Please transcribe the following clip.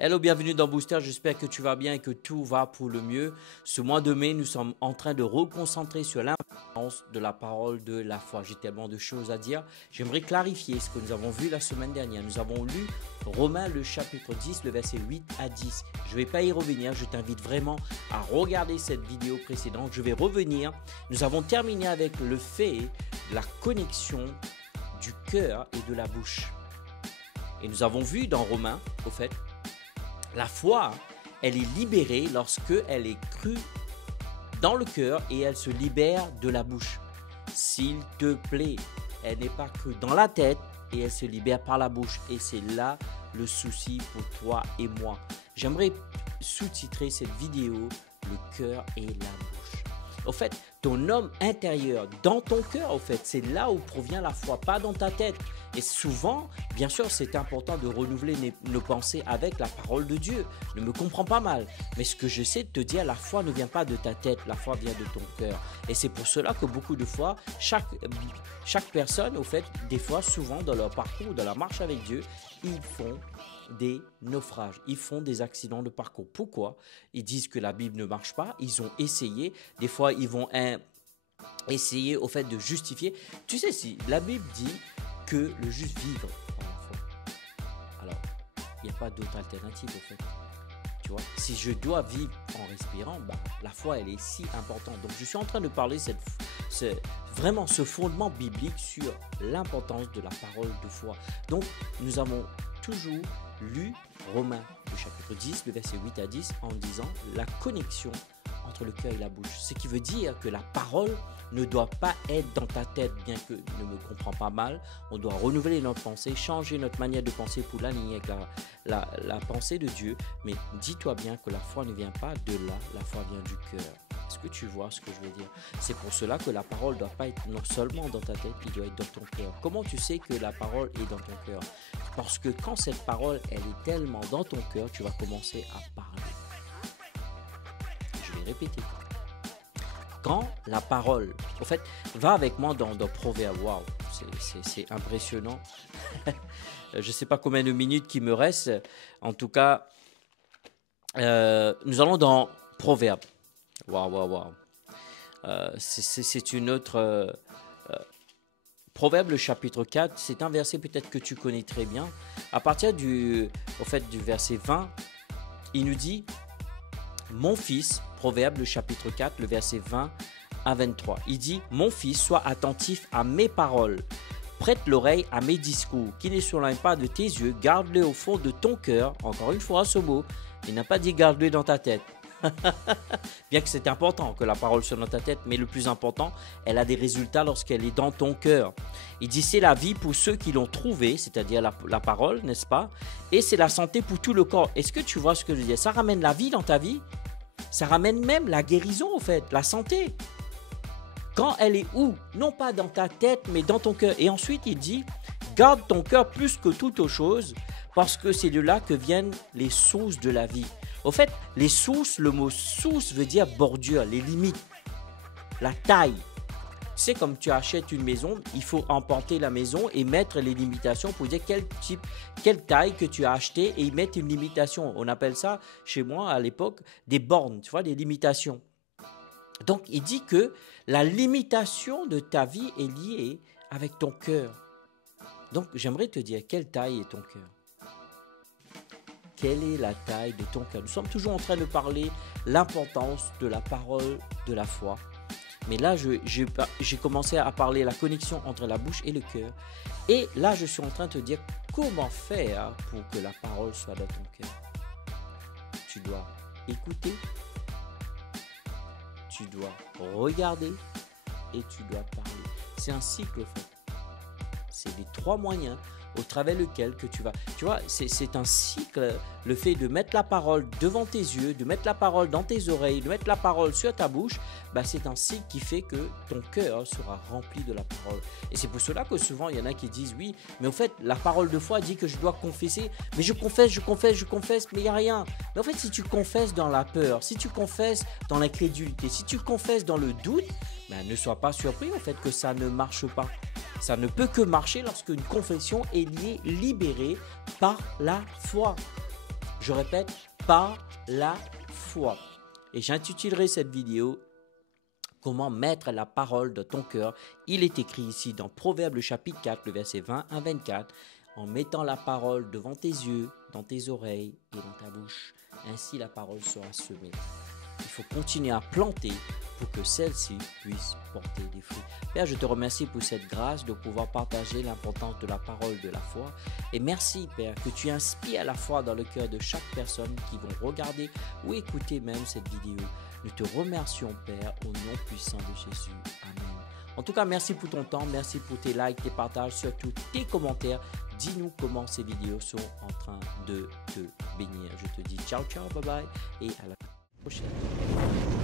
Hello, bienvenue dans Booster, j'espère que tu vas bien et que tout va pour le mieux. Ce mois de mai, nous sommes en train de reconcentrer sur l'importance de la parole de la foi. J'ai tellement de choses à dire. J'aimerais clarifier ce que nous avons vu la semaine dernière. Nous avons lu Romains le chapitre 10, le verset 8 à 10. Je ne vais pas y revenir, je t'invite vraiment à regarder cette vidéo précédente. Je vais revenir. Nous avons terminé avec le fait de la connexion du cœur et de la bouche. Et nous avons vu dans Romains, au fait, la foi, elle est libérée lorsque elle est crue dans le cœur et elle se libère de la bouche. S'il te plaît, elle n'est pas crue dans la tête et elle se libère par la bouche. Et c'est là le souci pour toi et moi. J'aimerais sous-titrer cette vidéo « Le cœur et la bouche ». Au fait, ton homme intérieur, dans ton cœur, au fait, c'est là où provient la foi, pas dans ta tête. Et souvent, bien sûr, c'est important de renouveler nos pensées avec la parole de Dieu. Ne me comprends pas mal. Mais ce que j'essaie de te dire, la foi ne vient pas de ta tête, la foi vient de ton cœur. Et c'est pour cela que beaucoup de fois, chaque personne, au fait, des fois, souvent, dans leur parcours, dans la marche avec Dieu, ils font des naufrages, ils font des accidents de parcours. Pourquoi? Ils disent que la Bible ne marche pas, ils ont essayé, des fois ils vont essayer au fait de justifier. Tu sais, si la Bible dit que le juste vivre par la foi, alors il n'y a pas d'autre alternative au fait. Tu vois, si je dois vivre en respirant, la foi elle est si importante. Donc je suis en train de parler vraiment ce fondement biblique sur l'importance de la parole de foi. Donc nous avons toujours lu Romains, le chapitre 10, le verset 8 à 10, en disant la connexion entre le cœur et la bouche. Ce qui veut dire que la parole ne doit pas être dans ta tête, bien que ne me comprends pas mal. On doit renouveler notre pensée, changer notre manière de penser pour l'aligner avec la pensée de Dieu. Mais dis-toi bien que la foi ne vient pas de là, la foi vient du cœur. Est-ce que tu vois ce que je veux dire? C'est pour cela que la parole ne doit pas être non seulement dans ta tête, il doit être dans ton cœur. Comment tu sais que la parole est dans ton cœur? Parce que quand cette parole, elle est tellement dans ton cœur, tu vas commencer à parler. Je vais répéter. Quand la parole, en fait, va avec moi dans Proverbe. Waouh, c'est impressionnant. Je ne sais pas combien de minutes qui me restent. En tout cas, nous allons dans Proverbe. Waouh. C'est une autre... Proverbe, le chapitre 4, c'est un verset peut-être que tu connais très bien. À partir du verset 20, il nous dit « Mon fils », Proverbe, le chapitre 4, le verset 20 à 23. Il dit « Mon fils, sois attentif à mes paroles, prête l'oreille à mes discours, qui ne s'éloignent pas de tes yeux, garde-les au fond de ton cœur. » Encore une fois, ce mot, il n'a pas dit « garde-les dans ta tête ». Bien que c'est important que la parole soit dans ta tête, mais le plus important, elle a des résultats lorsqu'elle est dans ton cœur. Il dit c'est la vie pour ceux qui l'ont trouvée, c'est-à-dire la parole, n'est-ce pas? Et c'est la santé pour tout le corps. Est-ce que tu vois ce que je veux dire? Ça ramène la vie dans ta vie. Ça ramène même la guérison, en fait, la santé. Quand elle est où? Non pas dans ta tête, mais dans ton cœur. Et ensuite, il dit garde ton cœur plus que toute autre chose, parce que c'est de là que viennent les sources de la vie. Au fait, les sources, le mot source veut dire bordure, les limites, la taille. Tu sais, comme tu achètes une maison, il faut emporter la maison et mettre les limitations pour dire quelle taille que tu as acheté et y mettre une limitation. On appelle ça, chez moi à l'époque, des bornes, tu vois, des limitations. Donc, il dit que la limitation de ta vie est liée avec ton cœur. Donc, j'aimerais te dire, quelle taille est ton cœur? Quelle est la taille de ton cœur? Nous sommes toujours en train de parler l'importance de la parole de la foi. Mais là, j'ai commencé à parler la connexion entre la bouche et le cœur. Et là, je suis en train de te dire comment faire pour que la parole soit dans ton cœur. Tu dois écouter, tu dois regarder et tu dois parler. C'est un cycle, en fait. C'est les trois moyens au travers lequel que tu vas. Tu vois, c'est un cycle, le fait de mettre la parole devant tes yeux, de mettre la parole dans tes oreilles, de mettre la parole sur ta bouche, c'est un cycle qui fait que ton cœur sera rempli de la parole. Et c'est pour cela que souvent, il y en a qui disent oui, mais en fait, la parole de foi dit que je dois confesser, mais je confesse, mais il n'y a rien. Mais en fait, si tu confesses dans la peur, si tu confesses dans l'incrédulité, si tu confesses dans le doute, ne sois pas surpris en fait que ça ne marche pas. Ça ne peut que marcher lorsqu'une confession est libérée par la foi. Je répète, par la foi. Et j'intitulerai cette vidéo « Comment mettre la parole dans ton cœur ». Il est écrit ici dans Proverbes le chapitre 4, le verset 20 à 24. En mettant la parole devant tes yeux, dans tes oreilles et dans ta bouche. Ainsi la parole sera semée. Il faut continuer à planter pour que celle-ci puisse porter des fruits. Père, je te remercie pour cette grâce de pouvoir partager l'importance de la parole de la foi. Et merci, Père, que tu inspires la foi dans le cœur de chaque personne qui vont regarder ou écouter même cette vidéo. Nous te remercions, Père, au nom puissant de Jésus. Amen. En tout cas, merci pour ton temps, merci pour tes likes, tes partages, surtout tes commentaires. Dis-nous comment ces vidéos sont en train de te bénir. Je te dis ciao, ciao, bye bye et à la prochaine.